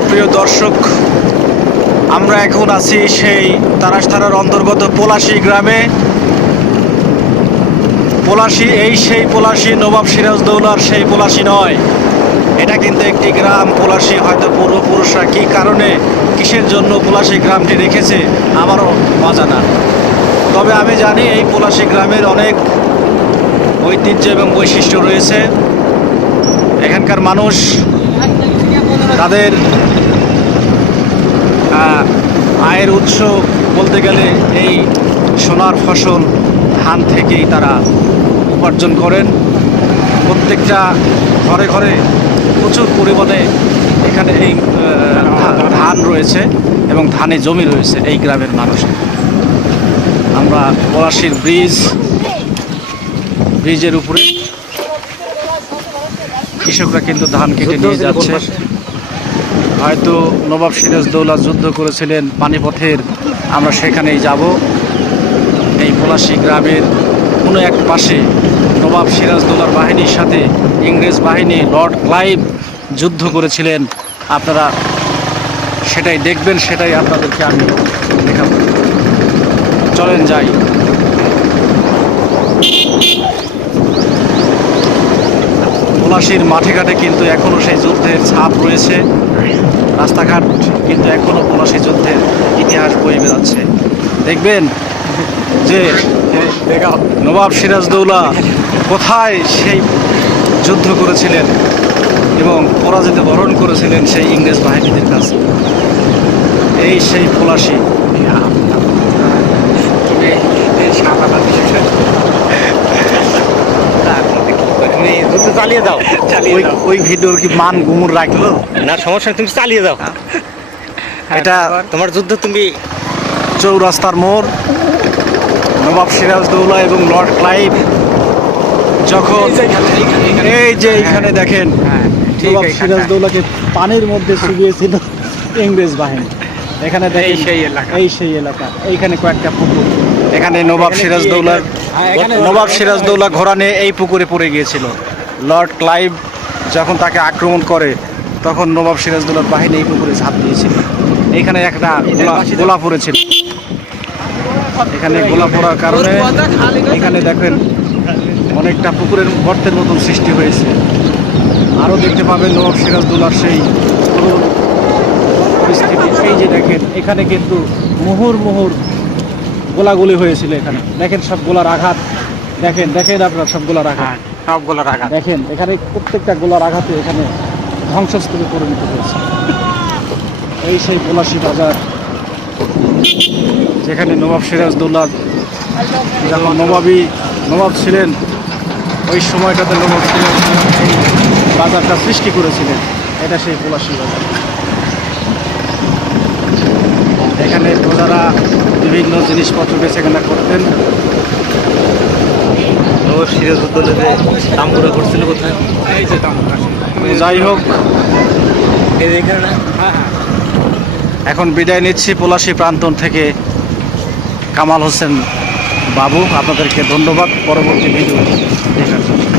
সুপ্রিয় দর্শক, আমরা এখন আছি সেই তারাস থানার অন্তর্গত পলাশী গ্রামে। পলাশী, সেই পলাশী নবাব সিরাজদৌলার সেই পলাশী নয়, এটা কিন্তু একটি গ্রাম পলাশী। হয়তো পূর্বপুরুষরা কী কারণে, কিসের জন্য পলাশী গ্রামটি রেখেছে আমারও অজানা। তবে আমি জানি এই পলাশী গ্রামের অনেক ঐতিহ্য এবং বৈশিষ্ট্য রয়েছে। এখানকার মানুষ তাদের আয়ের উৎস বলতে গেলে এই সোনার ফসল ধান থেকেই তারা উপার্জন করেন। প্রত্যেকটা ঘরে ঘরে প্রচুর পরিমাণে এখানে এই ধান রয়েছে এবং ধানে জমি রয়েছে এই গ্রামের মানুষের। আমরা পলাশীর ব্রিজের উপরে কৃষকরা কিন্তু ধান কেটে নিয়ে যাচ্ছে। হয়তো নবাব সিরাজদৌলা যুদ্ধ করেছিলেন পানিপথের, আমরা সেখানেই যাব। এই পলাশী গ্রামের কোনো এক পাশে নবাব সিরাজদৌলার বাহিনীর সাথে ইংরেজ বাহিনী লর্ড ক্লাইভ যুদ্ধ করেছিলেন। আপনারা সেটাই দেখবেন, সেটাই আপনাদেরকে আমি দেখাবো। চলেন যাই। পলাশীর মাঠে ঘাটে কিন্তু এখনও সেই যুদ্ধের ছাপ রয়েছে। রাস্তাঘাট কিন্তু এখনও পলাশী যুদ্ধের ইতিহাস বয়ে বেড়াচ্ছে। দেখবেন যে নবাব সিরাজদৌলা কোথায় সেই যুদ্ধ করেছিলেন এবং পরাজিত বরণ করেছিলেন সেই ইংরেজ বাহিনীদের কাছে। এই সেই পলাশী। চালিয়ে দাও, ওই ভিডিওর কি মান গুমুর রাখলো না সমস্যা, তুমি চালিয়ে দাও। এটা তোমার যুদ্ধ তুমি চৌরাস্তার মোড়। নবাব সিরাজদৌলা এবং লর্ড ক্লাইভ যখন এই যে এইখানে দেখেন নবাব সিরাজদৌলাকে পানির মধ্যে চুবিয়েছিল ইংরেজ বাহিনী। এখানে দেখেন এই সেই এলাকা, এইখানে কয়েকটা পুকুর। এখানে নবাব সিরাজদৌলা ঘোড়া নিয়ে এই পুকুরে পড়ে গিয়েছিল। লর্ড ক্লাইভ যখন তাকে আক্রমণ করে তখন নবাব সিরাজদৌলার বাহিনী এই পুকুরে ঝাঁপ দিয়েছিল। এইখানে একটা গোলা পড়েছিল। এখানে গোলা পড়ার কারণে এখানে দেখেন অনেকটা পুকুরের গর্তের মতন সৃষ্টি হয়েছে। আরও দেখতে পাবেন নবাব সিরাজদৌলার সেই করুণ পরিস্থিতি। এই যে দেখেন এখানে কিন্তু মুহুর্মুহুর গোলাগুলি হয়েছিল। এখানে দেখেন সব গোলার আঘাত, দেখেন আপনার সব গোলার আঘাত, দেখেন এখানে প্রত্যেকটা গোলার আঘাতে এখানে ধ্বংসস্তূপে পরিণত হয়েছে। এই সেই পলাশী বাজার, যেখানে নবাব সিরাজদৌল্লা যখন নবাব ছিলেন ওই সময়টাতে নবাব সিরাজদৌল্লা এই বাজারটা সৃষ্টি করেছিলেন। এটা সেই পলাশী বাজার। এখানে প্রজারা বিভিন্ন জিনিসপত্র বেচাকেনা করতেন। সিরাজউদ্দৌলা যে তাম্বুরা করছিল কোথায়? যাই হোক, এখন বিদায় নিচ্ছি পলাশী প্রান্তন থেকে। কামাল হোসেন বাবু, আপনাদেরকে ধন্যবাদ পরবর্তী ভিডিও দেখার জন্য।